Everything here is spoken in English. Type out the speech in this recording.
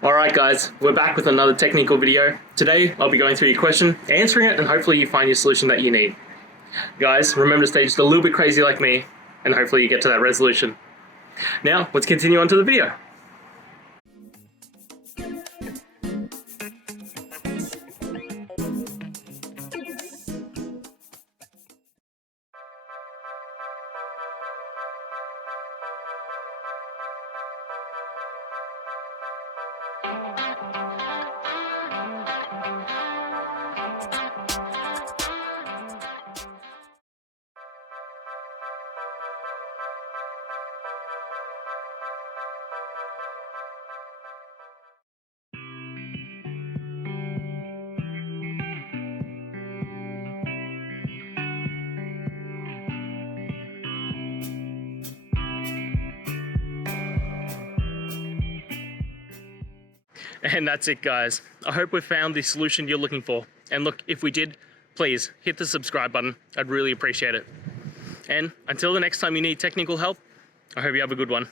Alright guys, we're back with another technical video. Today I'll be going through your question, answering it, and hopefully you find your solution that you need. Guys, remember to stay just a little bit crazy like me, and hopefully you get to that resolution. Now, let's continue on to the video. And that's it guys. I hope we found the solution you're looking for. And look, if we did, please hit the subscribe button. I'd really appreciate it. And until the next time you need technical help, I hope you have a good one.